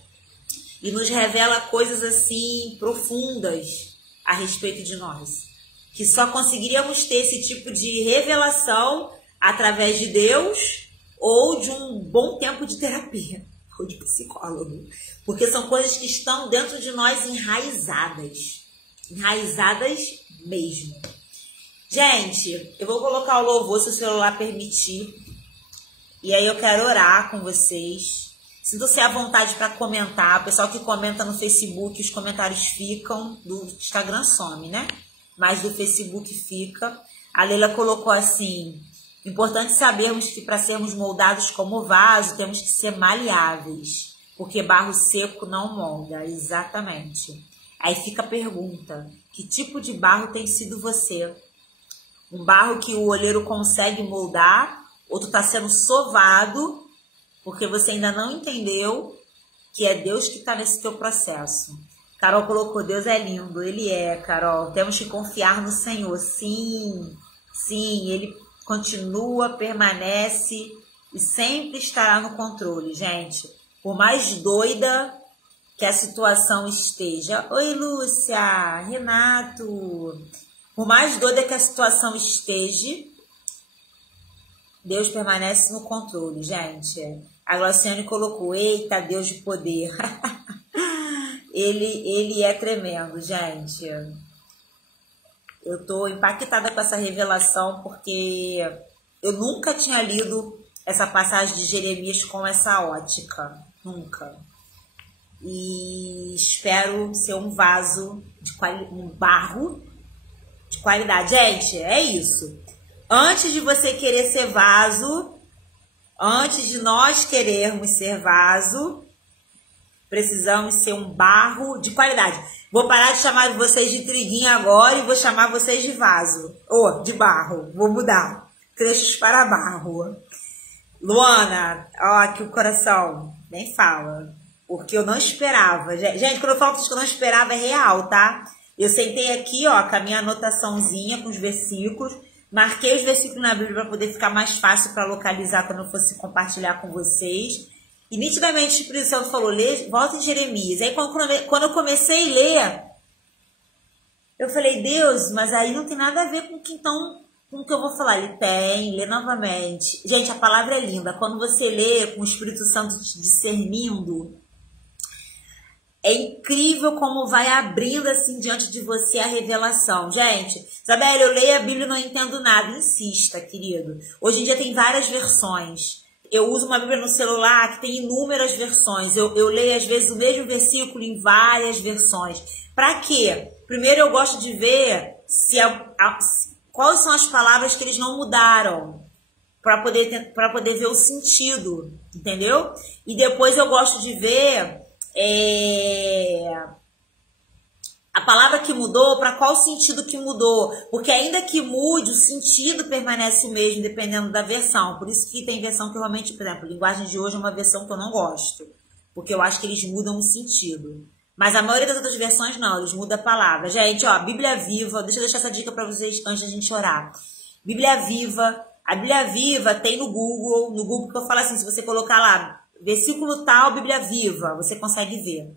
e nos revela coisas assim profundas a respeito de nós. Que só conseguiríamos ter esse tipo de revelação através de Deus ou de um bom tempo de terapia ou de psicólogo. Porque são coisas que estão dentro de nós enraizadas. Enraizadas mesmo. Gente, eu vou colocar o louvor se o celular permitir. E aí eu quero orar com vocês. Sintam-se à vontade para comentar. O pessoal que comenta no Facebook, os comentários ficam. Do Instagram some, né? Mas do Facebook fica. A Leila colocou assim: importante sabermos que para sermos moldados como vaso, temos que ser maleáveis. Porque barro seco não molda. Exatamente. Aí fica a pergunta: que tipo de barro tem sido você? Um barro que o olheiro consegue moldar, ou tu está sendo sovado, porque você ainda não entendeu que é Deus que está nesse teu processo. Carol colocou: Deus é lindo. Ele é, Carol. Temos que confiar no Senhor. Sim, sim, Ele continua, permanece e sempre estará no controle, gente. Por mais doida que a situação esteja. Oi, Lúcia, Renato. Por mais doida que a situação esteja, Deus permanece no controle, gente. A Glauciane colocou: eita, Deus de poder. Ele é tremendo, gente. Eu tô impactada com essa revelação porque eu nunca tinha lido essa passagem de Jeremias com essa ótica. Nunca. E espero ser um vaso, um barro de qualidade. Gente, é isso. Antes de você querer ser vaso, antes de nós querermos ser vaso, precisamos ser um barro de qualidade. Vou parar de chamar vocês de triguinho agora e vou chamar vocês de vaso. Ou de barro. Vou mudar. Trechos para barro. Luana, ó, aqui o coração. Nem fala. Porque eu não esperava. Gente, quando eu falo que eu não esperava, é real, tá? Eu sentei aqui, ó, com a minha anotaçãozinha, com os versículos. Marquei os versículos na Bíblia para poder ficar mais fácil para localizar quando eu fosse compartilhar com vocês. E nitidamente o Espírito Santo falou: volta em Jeremias. Aí quando eu comecei a ler, eu falei: Deus, mas aí não tem nada a ver com o que eu vou falar. Ele tem, lê novamente. Gente, a palavra é linda. Quando você lê com o Espírito Santo te discernindo, é incrível como vai abrindo assim diante de você a revelação. Gente, Isabela, eu leio a Bíblia e não entendo nada. Insista, querido. Hoje em dia tem várias versões. Eu uso uma Bíblia no celular que tem inúmeras versões. Eu leio, às vezes, o mesmo versículo em várias versões. Para quê? Primeiro, eu gosto de ver quais são as palavras que eles não mudaram. Para poder ver o sentido. Entendeu? E depois eu gosto de ver a palavra que mudou, para qual sentido que mudou. Porque ainda que mude, o sentido permanece o mesmo, dependendo da versão. Por isso que tem versão que realmente, por exemplo, a linguagem de hoje é uma versão que eu não gosto. Porque eu acho que eles mudam o sentido. Mas a maioria das outras versões não, eles mudam a palavra. Gente, ó, Bíblia Viva, deixa eu deixar essa dica para vocês antes da gente orar. Bíblia Viva, a Bíblia Viva tem no Google que eu falo assim, se você colocar lá, versículo tal, Bíblia Viva, você consegue ver.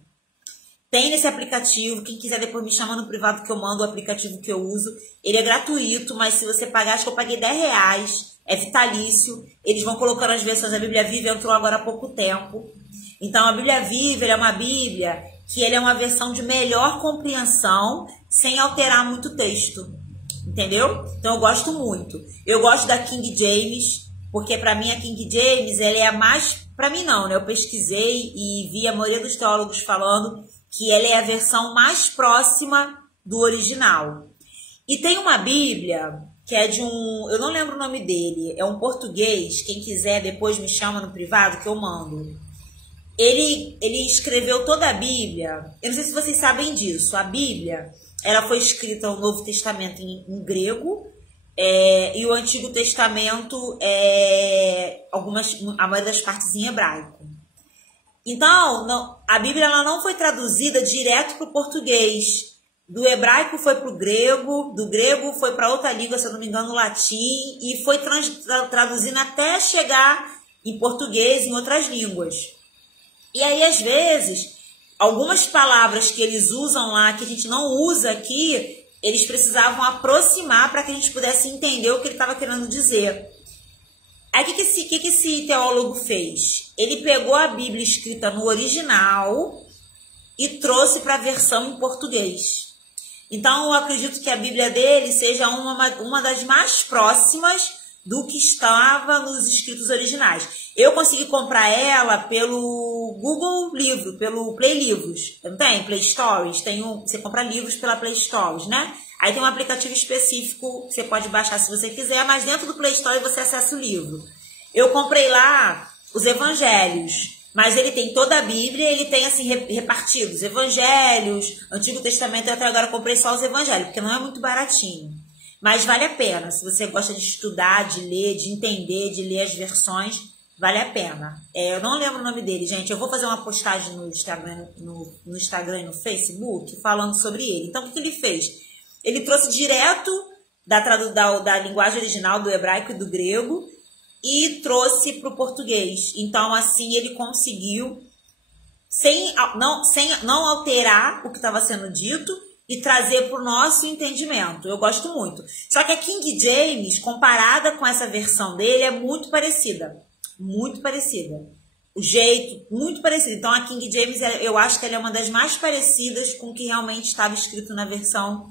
Tem nesse aplicativo, quem quiser depois me chama no privado que eu mando o aplicativo que eu uso. Ele é gratuito, mas se você pagar, acho que eu paguei R$10, é vitalício. Eles vão colocando as versões. A Bíblia Viva entrou agora há pouco tempo. Então a Bíblia Viva é uma Bíblia que ele é uma versão de melhor compreensão, sem alterar muito o texto. Entendeu? Então eu gosto muito. Eu gosto da King James, porque para mim a King James ela é a mais... Para mim não, né? Eu pesquisei e vi a maioria dos teólogos falando que ela é a versão mais próxima do original. E tem uma Bíblia que é de um... Eu não lembro o nome dele. É um português. Quem quiser depois me chama no privado que eu mando. Ele escreveu toda a Bíblia. Eu não sei se vocês sabem disso. A Bíblia, ela foi escrita no Novo Testamento em grego. E o Antigo Testamento, a maioria das partes em hebraico. Então, a Bíblia ela não foi traduzida direto para o português. Do hebraico foi para o grego, do grego foi para outra língua, se eu não me engano, latim, e foi traduzindo até chegar em português, em outras línguas. E aí, às vezes, algumas palavras que eles usam lá, que a gente não usa aqui, eles precisavam aproximar para que a gente pudesse entender o que ele estava querendo dizer. Aí, o que esse teólogo fez? Ele pegou a Bíblia escrita no original e trouxe para a versão em português. Então, eu acredito que a Bíblia dele seja uma das mais próximas do que estava nos escritos originais. Eu consegui comprar ela pelo Google Livro, pelo Play Livros. Não tem? Play Stories. Você compra livros pela Play Stories, né? Aí tem um aplicativo específico que você pode baixar se você quiser, mas dentro do Play Store você acessa o livro. Eu comprei lá os evangelhos, mas ele tem toda a Bíblia, ele tem assim repartidos, evangelhos, Antigo Testamento. Eu até agora comprei só os evangelhos, porque não é muito baratinho. Mas vale a pena, se você gosta de estudar, de ler, de entender, de ler as versões, vale a pena. Eu não lembro o nome dele, gente. Eu vou fazer uma postagem no Instagram, no Instagram e no Facebook falando sobre ele. Então, o que ele fez? Ele trouxe direto da linguagem original, do hebraico e do grego, e trouxe para o português. Então, assim, ele conseguiu, sem não alterar o que estava sendo dito, e trazer para o nosso entendimento. Eu gosto muito. Só que a King James, comparada com essa versão dele, é muito parecida. Muito parecida. O jeito, muito parecido. Então, a King James, eu acho que ela é uma das mais parecidas com o que realmente estava escrito na versão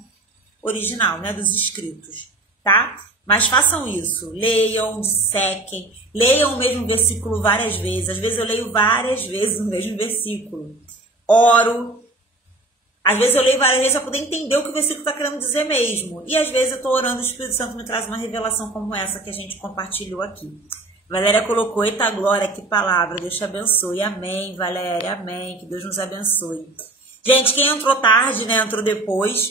original, né? Dos escritos, tá? Mas façam isso. Leiam, dissequem. Leiam o mesmo versículo várias vezes. Às vezes eu leio várias vezes o mesmo versículo. Oro. Às vezes eu leio várias vezes para poder entender o que o versículo está querendo dizer mesmo. E às vezes eu estou orando, o Espírito Santo me traz uma revelação como essa que a gente compartilhou aqui. Valéria colocou, eita glória, que palavra, Deus te abençoe. Amém, Valéria, amém, que Deus nos abençoe. Gente, quem entrou tarde, né, entrou depois,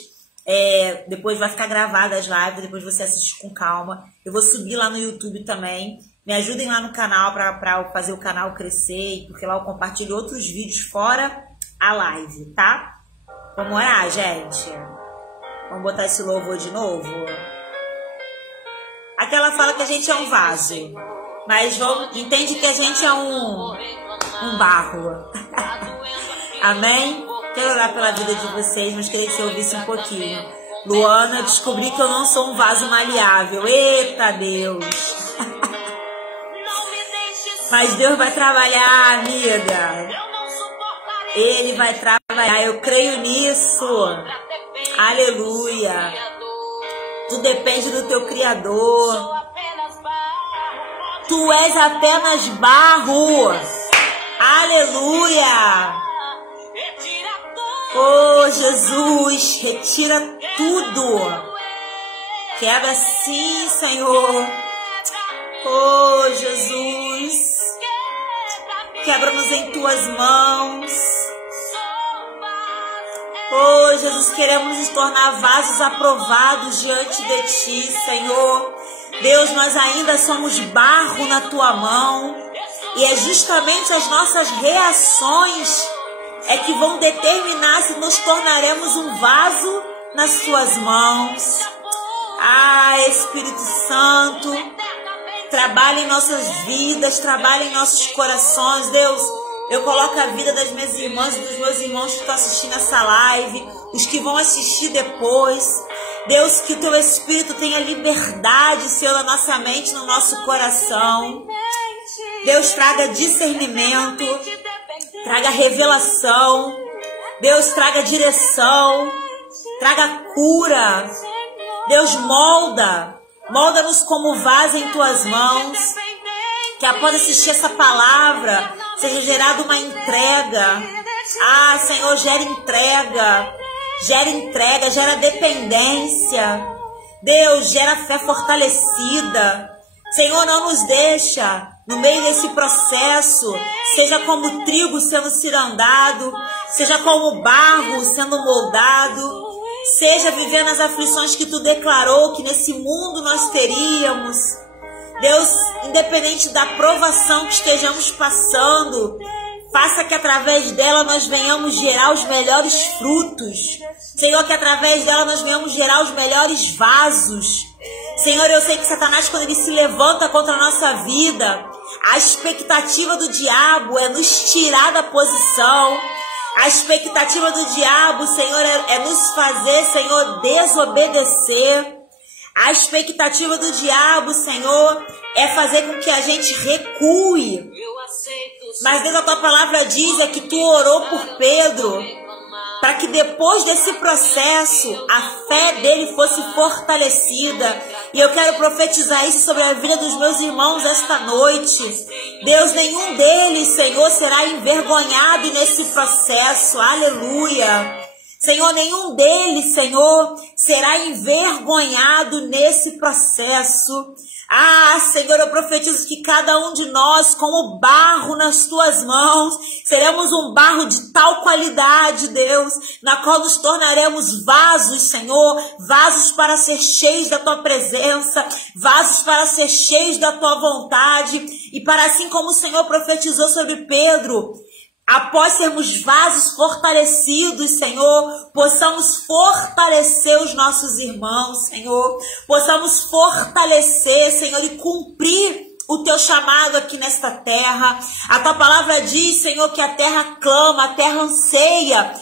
depois vai ficar gravada as lives, depois você assiste com calma. Eu vou subir lá no YouTube também. Me ajudem lá no canal para fazer o canal crescer, porque lá eu compartilho outros vídeos fora a live, tá? Vamos orar, gente? Vamos botar esse louvor de novo? Aquela fala que a gente é um vaso, mas entende que a gente é um barro. Amém? Quero orar pela vida de vocês, mas queria que você ouvisse um pouquinho. Luana, descobri que eu não sou um vaso maleável. Eita Deus! Mas Deus vai trabalhar, amiga. Ele vai trabalhar, eu creio nisso. Aleluia. Tu depende do teu Criador. Tu és apenas barro. Aleluia. Oh, Jesus, retira tudo. Quebra sim, Senhor. Oh, Jesus. Quebra-nos em tuas mãos. Oh, Jesus, queremos nos tornar vasos aprovados diante de Ti, Senhor. Deus, nós ainda somos barro na Tua mão. E é justamente as nossas reações que vão determinar se nos tornaremos um vaso nas Tuas mãos. Ah, Espírito Santo, trabalha em nossas vidas, trabalha em nossos corações, Deus. Eu coloco a vida das minhas irmãs e dos meus irmãos que estão assistindo essa live, os que vão assistir depois. Deus, que o Teu Espírito tenha liberdade, Senhor, na nossa mente, no nosso coração. Deus, traga discernimento, traga revelação. Deus, traga direção, traga cura. Deus, molda-nos como vaso em Tuas mãos. Que após assistir essa palavra, seja gerada uma entrega. Ah, Senhor, gera entrega, gera dependência. Deus, gera fé fortalecida. Senhor, não nos deixa, no meio desse processo, seja como trigo sendo cirandado, seja como barro sendo moldado, seja vivendo as aflições que Tu declarou que nesse mundo nós teríamos. Deus, independente da provação que estejamos passando, faça que através dela nós venhamos gerar os melhores frutos. Senhor, que através dela nós venhamos gerar os melhores vasos. Senhor, eu sei que Satanás, quando ele se levanta contra a nossa vida, a expectativa do diabo é nos tirar da posição. A expectativa do diabo, Senhor, é nos fazer, Senhor, desobedecer. A expectativa do diabo, Senhor, é fazer com que a gente recue. Mas Deus, a tua palavra diz é que tu orou por Pedro, para que depois desse processo, a fé dele fosse fortalecida. E eu quero profetizar isso sobre a vida dos meus irmãos esta noite. Deus, nenhum deles, Senhor, será envergonhado nesse processo. Aleluia. Senhor, nenhum deles, Senhor, será envergonhado nesse processo. Ah, Senhor, eu profetizo que cada um de nós, como barro nas tuas mãos, seremos um barro de tal qualidade, Deus, na qual nos tornaremos vasos, Senhor, vasos para ser cheios da tua presença, vasos para ser cheios da tua vontade, e para assim como o Senhor profetizou sobre Pedro, após sermos vasos fortalecidos, Senhor, possamos fortalecer os nossos irmãos, Senhor, possamos fortalecer, Senhor, e cumprir o teu chamado aqui nesta terra. A tua palavra diz, Senhor, que a terra clama, a terra anseia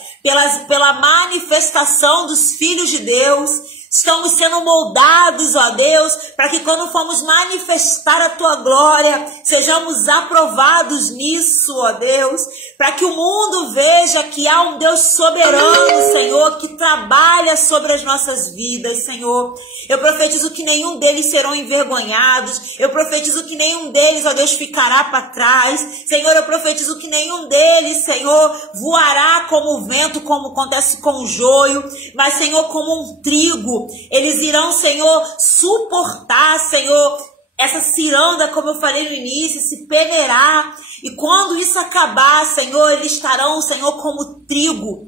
pela manifestação dos filhos de Deus. Estamos sendo moldados, ó Deus, para que quando formos manifestar a tua glória, sejamos aprovados nisso, ó Deus, para que o mundo veja que há um Deus soberano, Senhor, que trabalha sobre as nossas vidas, Senhor. Eu profetizo que nenhum deles serão envergonhados, eu profetizo que nenhum deles, ó Deus, ficará para trás, Senhor, eu profetizo que nenhum deles, Senhor, voará como o vento, como acontece com o joio, mas, Senhor, como um trigo. Eles irão, Senhor, suportar, Senhor, essa ciranda, como eu falei no início, se peneirar. E quando isso acabar, Senhor, eles estarão, Senhor, como trigo,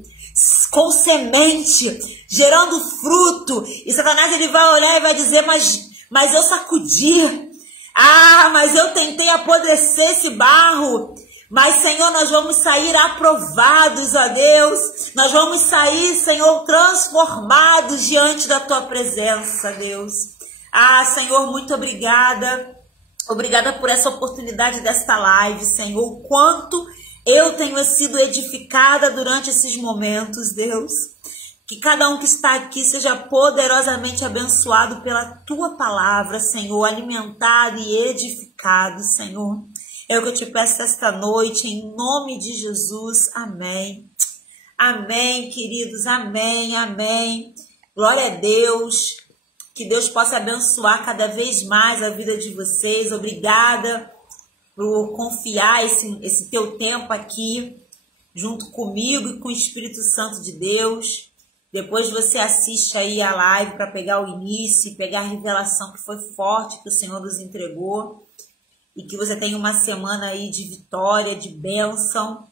com semente, gerando fruto. E Satanás, ele vai olhar e vai dizer, mas eu sacudi. Ah, mas eu tentei apodrecer esse barro. Mas, Senhor, nós vamos sair aprovados, ó Deus. Nós vamos sair, Senhor, transformados diante da tua presença, Deus. Ah, Senhor, muito obrigada. Obrigada por essa oportunidade desta live, Senhor. O quanto eu tenho sido edificada durante esses momentos, Deus. Que cada um que está aqui seja poderosamente abençoado pela tua palavra, Senhor. Alimentado e edificado, Senhor. É o que eu te peço esta noite, em nome de Jesus. Amém. Amém, queridos. Amém, amém. Glória a Deus. Que Deus possa abençoar cada vez mais a vida de vocês. Obrigada por confiar esse teu tempo aqui, junto comigo e com o Espírito Santo de Deus. Depois você assiste aí a live para pegar o início, pegar a revelação que foi forte que o Senhor nos entregou. E que você tenha uma semana aí de vitória, de bênção,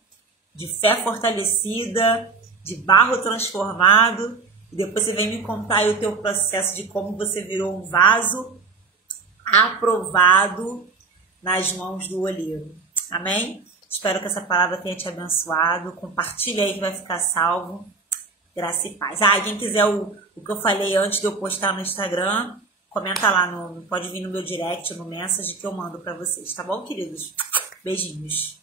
de fé fortalecida, de barro transformado. E depois você vem me contar aí o teu processo de como você virou um vaso aprovado nas mãos do olheiro. Amém? Espero que essa palavra tenha te abençoado. Compartilha aí que vai ficar salvo. Graça e paz. Ah, quem quiser o que eu falei antes de eu postar no Instagram, comenta lá, pode vir no meu direct, no message que eu mando para vocês, tá bom, queridos? Beijinhos.